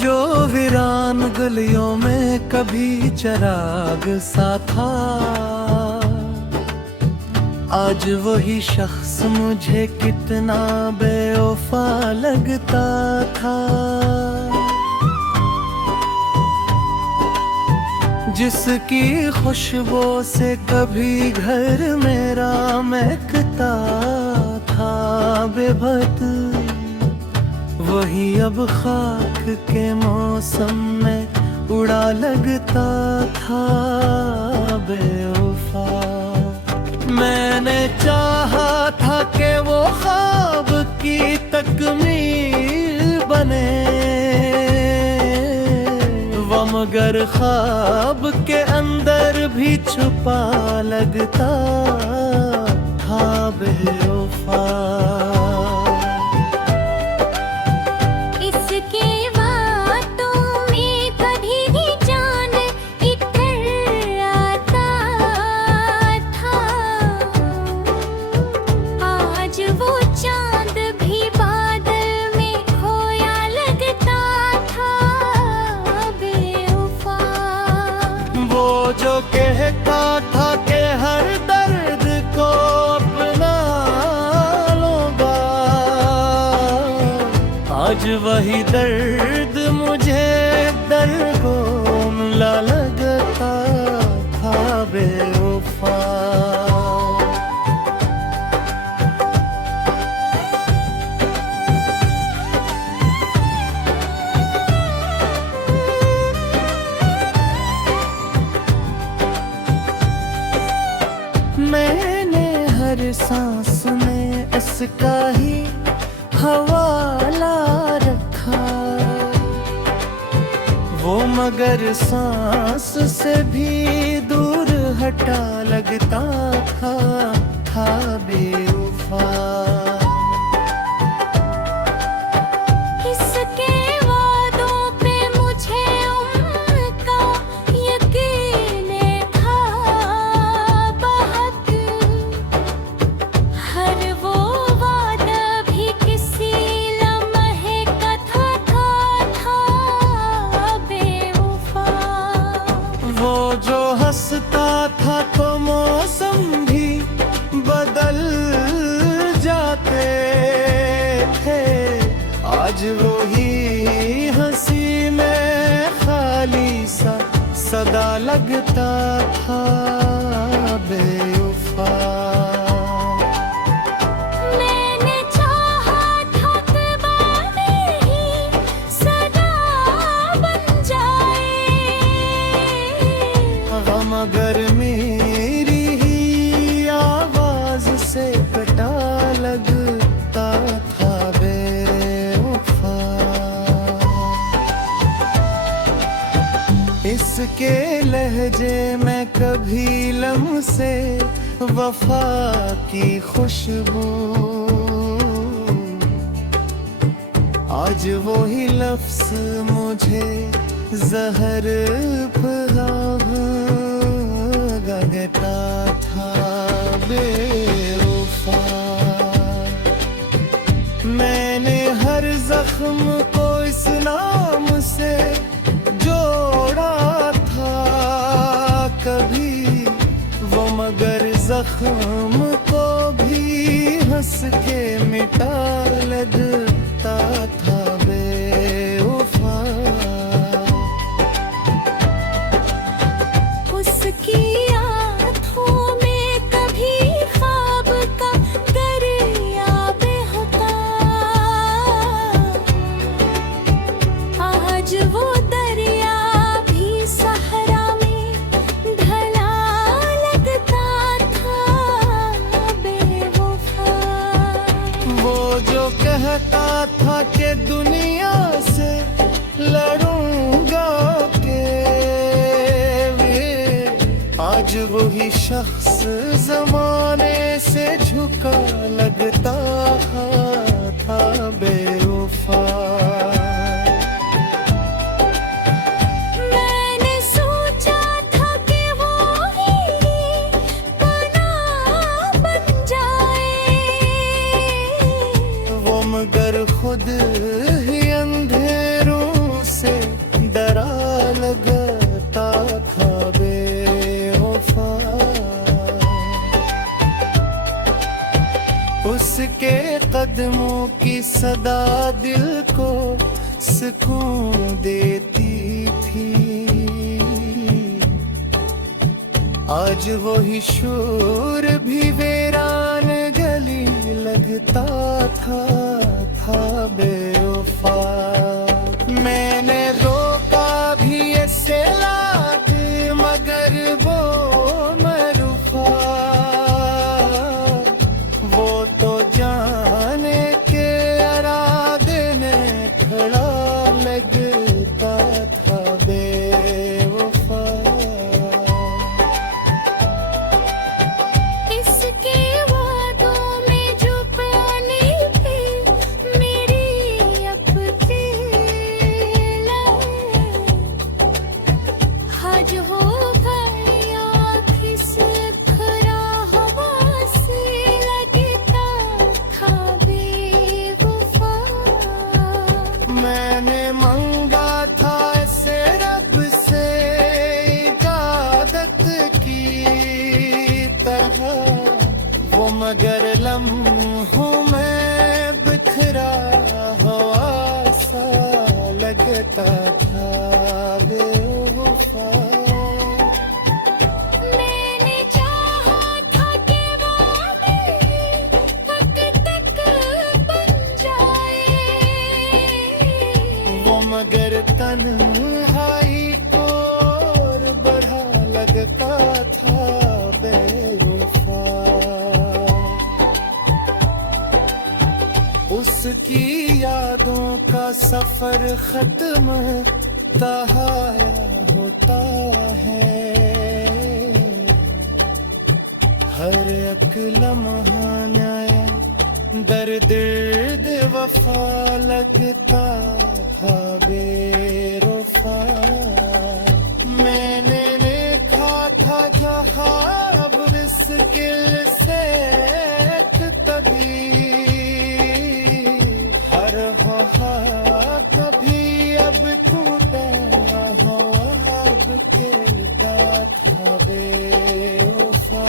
जो वीरान गलियों में कभी चराग सा था, आज वही शख्स मुझे कितना बेवफा लगता था। जिसकी खुशबू से कभी घर मेरा महकता था बेबद, वही अब खाक के मौसम में उड़ा लगता था बेवफा। मैंने चाहा था कि वो ख्वाब की तकमील बने, वो मगर ख्वाब के अंदर भी छुपा लगता था बेवफा। जो कहता था कि हर दर्द को अपना लूंगा, आज वही दर्द मुझे दरगोम ला लगता था बेवफा। मैंने हर सांस में इसका ही हवाला रखा, वो मगर सांस से भी दूर हटा लगता था बेवफा। जो हंसता था तो मौसम भी बदल जाते थे, आज वो ही हंसी में खाली सा सदा लगता था बेवफा। मगर मेरी ही आवाज से कटा लगता था बेवफा। इसके लहजे में कभी लम्से वफा की खुशबू, आज वो ही लफ्ज़ मुझे जहर लगता था बेवफा। मैंने हर जख्म को इस नाम से जोड़ा था कभी, वो मगर जख्म को भी हंस के मिटा लगता था बेवफा। जो कहता था कि दुनिया से लड़ूंगा के आज वही शख्स जमाने से झुका लगता था बेवफा। मगर खुद ही अंधेरों से उसके कदमों की सदा दिल को सुकून देती थी। आज वही शोर भी वीरान गली लगता था बेवफा। मैंने रोका भी ऐसे लाख मगर वो मरूफा। वो तो जाने के इरादे में खड़ा लगता था बेवफा। इसके वादों में जो पानी थी मेरी अब दिल आज हो गई आँख से खरा हवा से लगता था बेवफा। मैंने मंगा था ऐसे रब से इबादत की तरह, वो मगर लम्हों में बिखरा हुआ सा लगता था बेवफा। मैंने चाहा था कि वो मेरे हक तक बन जाए। वो मगर तन्हाई को और बढ़ा लगता था बेवफा। उसकी यादों का सफर खत्म तहाया होता है। हर एक लम्हा नया दर्द वफा लगता है बेवफा। मैंने देखा था जहाँ अब मुश्किल से तभी हर वहा कभी अब टूटा हो अब खेलता था बेवफा।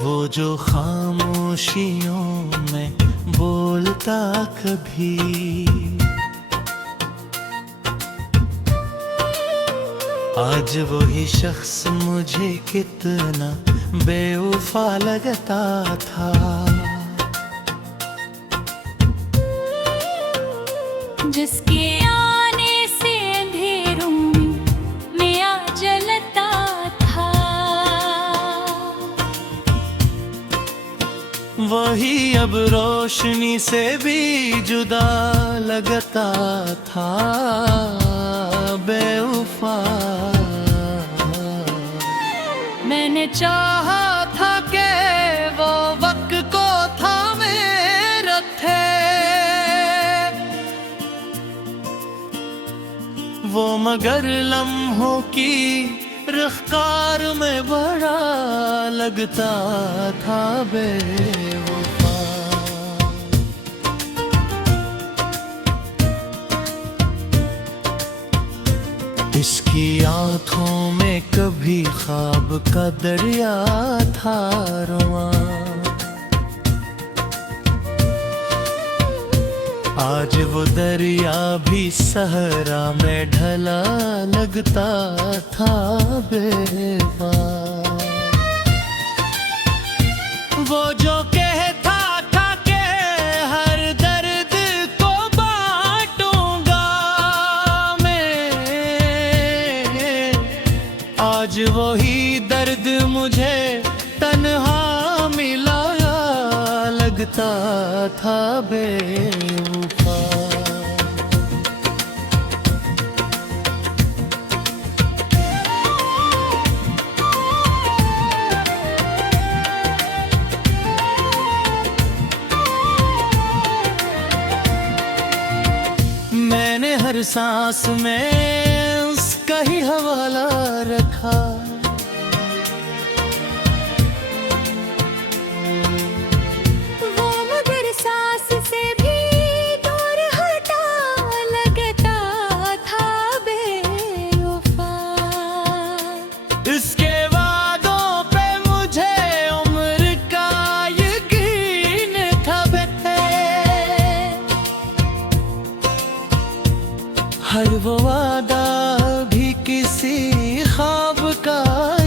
वो जो खामोशियों में बोलता कभी, आज वही शख्स मुझे कितना बेवफा लगता था। जिसके आने से अंधेरों में आ जलता था। वही अब रोशनी से भी जुदा लगता था बेवफा। मैंने चाहा था कि वो वक्त को थामे रखे, वो मगर लम्हों की रफ्तार में बड़ा लगता था बेवफा। इसकी आंखों में कभी ख्वाब का दरिया था रवां, आज वो दरिया भी सहरा में ढला लगता था बेवा। वो जो कहता था कि हर दर्द को बांटूंगा मैं, आज वही दर्द मुझे तन्हा मिला लगता था बेवफा। सांस में उसका ही हवाला रखा। वो मगर सांस से भी दूर हटा, लगता था बेवफा। इसके वादों पे मुझे उम्र का यकीन था बे। हर वो वादा भी किसी ख्वाब का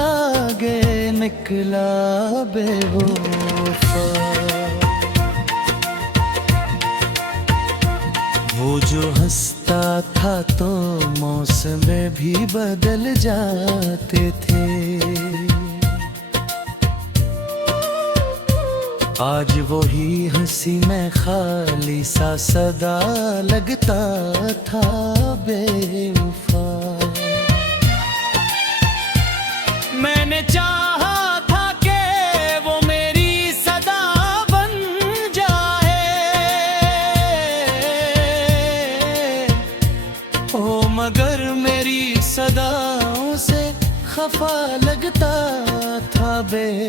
आगे निकला बेवफा। वो जो हंसता था तो मौसमें भी बदल जाते थे। आज वही हंसी में खाली सा सदा लगता था बेवफा। मैंने चाहा था कि वो मेरी सदा बन जाए, ओ मगर मेरी सदाओं से खफा लगता था बेवफा।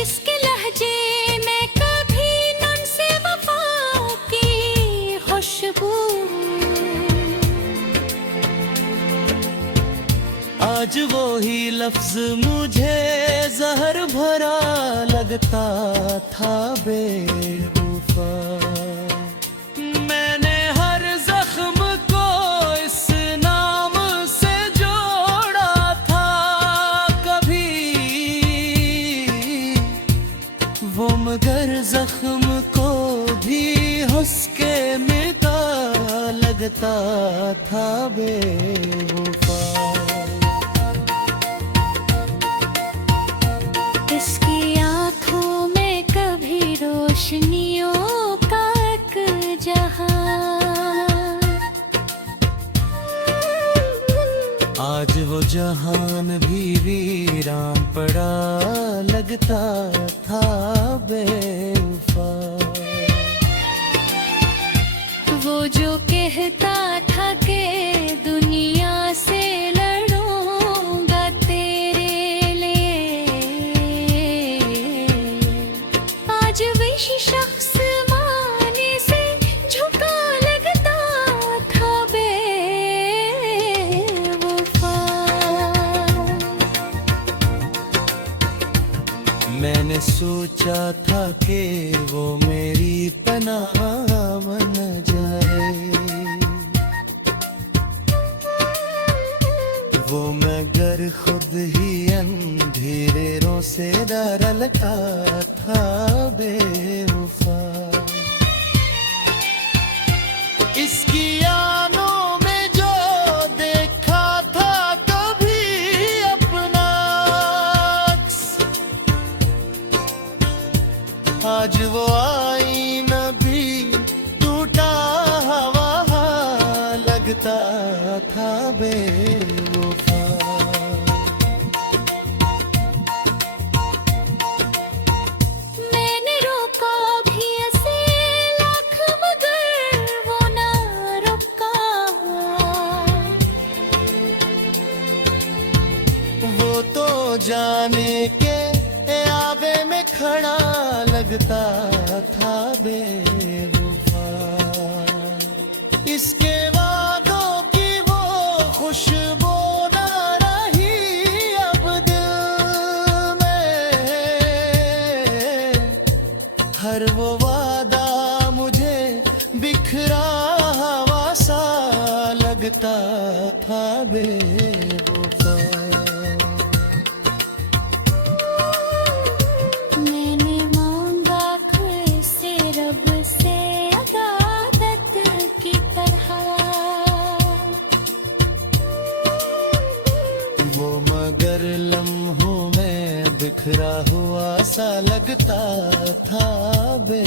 इसके लहजे में कभी न से वफा की खुशबू। आज वो ही लफ्ज मुझे जहर भरा लगता था बेवफा। मैंने हर जख्म को इस नाम से जोड़ा था कभी, वो मगर जख्म को भी हंस के मिटा लगता था बेवफा। इसकी आँखों में कभी रोशनियों का एक जहां। आज वो जहान भी वीरान पड़ा लगता था बेवफा। वो जो कहता था कि दुनिया से लड़ूंगा तेरे लिए, आज विश शख्स माने से झुका लगता था बेवफा। मैंने सोचा था कि वो मेरी पनाह बन जाए, वो मगर खुद ही अंधेरों से डर लगता था बेवफा। इसकी आनों में जो देखा था कभी अपना अक्स, आज वो आईना भी टूटा हुआ लगता था बेवफा। मैंने रोका भी ऐसे लाख मगर वो ना रुका। वो तो जाने के आवे में खड़ा लगता था बेवफा। इसके वादों की वो खुशबू ना रही अब दिल में। हर वो वादा मुझे बिखरा हुआ सा लगता था बेवफा। मैंने मांगा खुद से रब से अदालत की तरह, वो मगर लम्हों में बिखरा हुआ सा लगता था बे